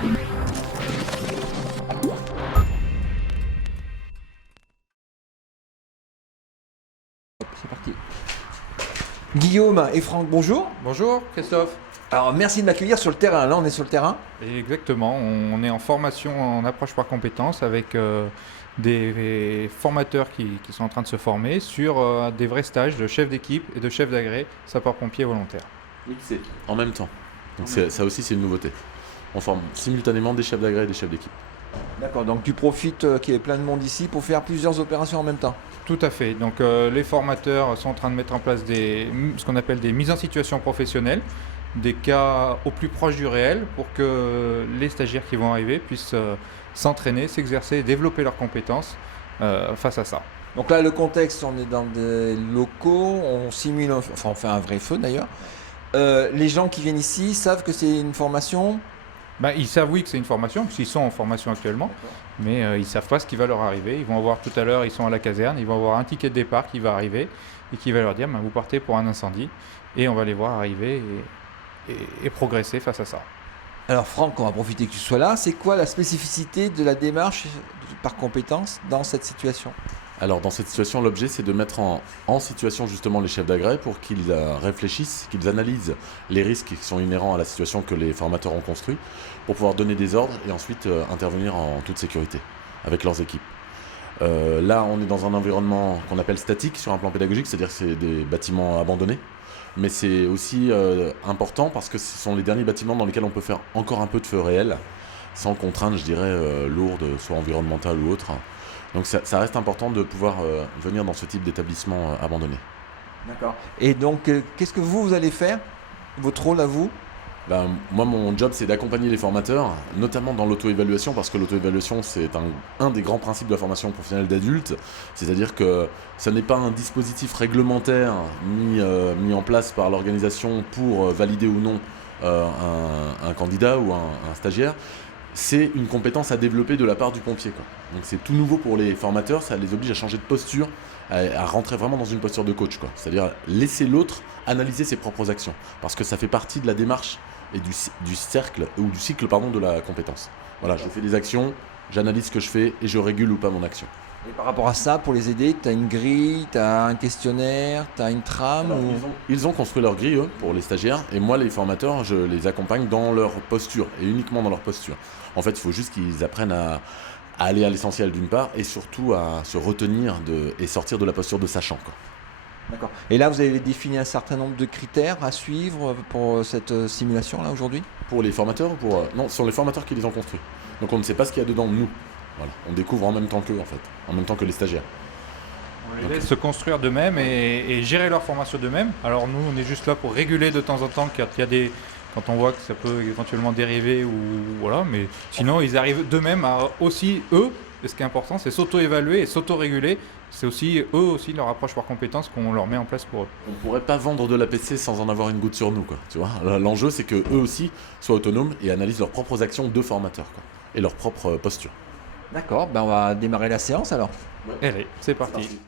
C'est parti. Guillaume et Franck, bonjour. Bonjour Christophe. Alors merci de m'accueillir sur le terrain. Là, on est sur le terrain. Exactement, on est en formation en approche par compétences avec des formateurs qui sont en train de se former sur des vrais stages de chef d'équipe et de chef d'agré sapeurs-pompiers volontaires. C'est en même temps. Donc ça aussi, c'est une nouveauté. On forme simultanément des chefs d'agré et des chefs d'équipe. D'accord, donc tu profites qu'il y ait plein de monde ici pour faire plusieurs opérations en même temps. Tout à fait. Donc les formateurs sont en train de mettre en place ce qu'on appelle des mises en situation professionnelle, des cas au plus proche du réel pour que les stagiaires qui vont arriver puissent s'entraîner, s'exercer, développer leurs compétences face à ça. Donc là, le contexte, on est dans des locaux, on simule, on fait un vrai feu d'ailleurs. Les gens qui viennent ici savent que c'est une formation. Ils savent oui que c'est une formation, puisqu'ils sont en formation actuellement, mais ils ne savent pas ce qui va leur arriver. Ils vont avoir tout à l'heure, ils sont à la caserne, ils vont avoir un ticket de départ qui va arriver et qui va leur dire vous partez pour un incendie et on va les voir arriver et progresser face à ça. Alors Franck, on va profiter que tu sois là. C'est quoi la spécificité de la démarche par compétence dans cette situation ? Alors dans cette situation, l'objet c'est de mettre en situation justement les chefs d'agré pour qu'ils réfléchissent, qu'ils analysent les risques qui sont inhérents à la situation que les formateurs ont construite pour pouvoir donner des ordres et ensuite intervenir en toute sécurité avec leurs équipes. Là on est dans un environnement qu'on appelle statique sur un plan pédagogique, c'est-à-dire que c'est des bâtiments abandonnés. Mais c'est aussi important parce que ce sont les derniers bâtiments dans lesquels on peut faire encore un peu de feu réel, sans contraintes, je dirais, lourdes, soit environnementales ou autres. Donc ça reste important de pouvoir venir dans ce type d'établissement abandonné. D'accord. Et donc, qu'est-ce que vous allez faire ? Votre rôle à vous ? Moi, mon job, c'est d'accompagner les formateurs, notamment dans l'auto-évaluation, parce que l'auto-évaluation, c'est un des grands principes de la formation professionnelle d'adultes. C'est-à-dire que ce n'est pas un dispositif réglementaire mis en place par l'organisation pour valider ou non un candidat ou un stagiaire. C'est une compétence à développer de la part du pompier, quoi. Donc c'est tout nouveau pour les formateurs, ça les oblige à changer de posture, à rentrer vraiment dans une posture de coach, quoi. C'est-à-dire laisser l'autre analyser ses propres actions, parce que ça fait partie de la démarche et du cycle de la compétence. Voilà, je fais des actions, j'analyse ce que je fais et je régule ou pas mon action. Et par rapport à ça, pour les aider, tu as une grille, tu as un questionnaire, tu as une trame Ils ont construit leur grille, eux, pour les stagiaires, et moi, les formateurs, je les accompagne dans leur posture, et uniquement dans leur posture. En fait, il faut juste qu'ils apprennent à aller à l'essentiel d'une part, et surtout à se retenir et sortir de la posture de sachant, quoi. D'accord. Et là, vous avez défini un certain nombre de critères à suivre pour cette simulation-là aujourd'hui ? Pour les formateurs ou Non, ce sont les formateurs qui les ont construits. Donc on ne sait pas ce qu'il y a dedans, nous. Voilà. On découvre en même temps qu'eux, en fait, en même temps que les stagiaires. On les laisse se construire d'eux-mêmes et gérer leur formation d'eux-mêmes. Alors nous, on est juste là pour réguler de temps en temps quand on voit que ça peut éventuellement dériver ou voilà, mais sinon ils arrivent d'eux-mêmes à aussi eux. Et ce qui est important, c'est s'auto-évaluer et s'auto-réguler. C'est aussi eux aussi leur approche par compétences qu'on leur met en place pour eux. On ne pourrait pas vendre de l'APC sans en avoir une goutte sur nous, quoi. Tu vois, l'enjeu, c'est que eux aussi soient autonomes et analysent leurs propres actions de formateurs, quoi, et leur propre posture. D'accord, on va démarrer la séance alors. Allez, c'est parti.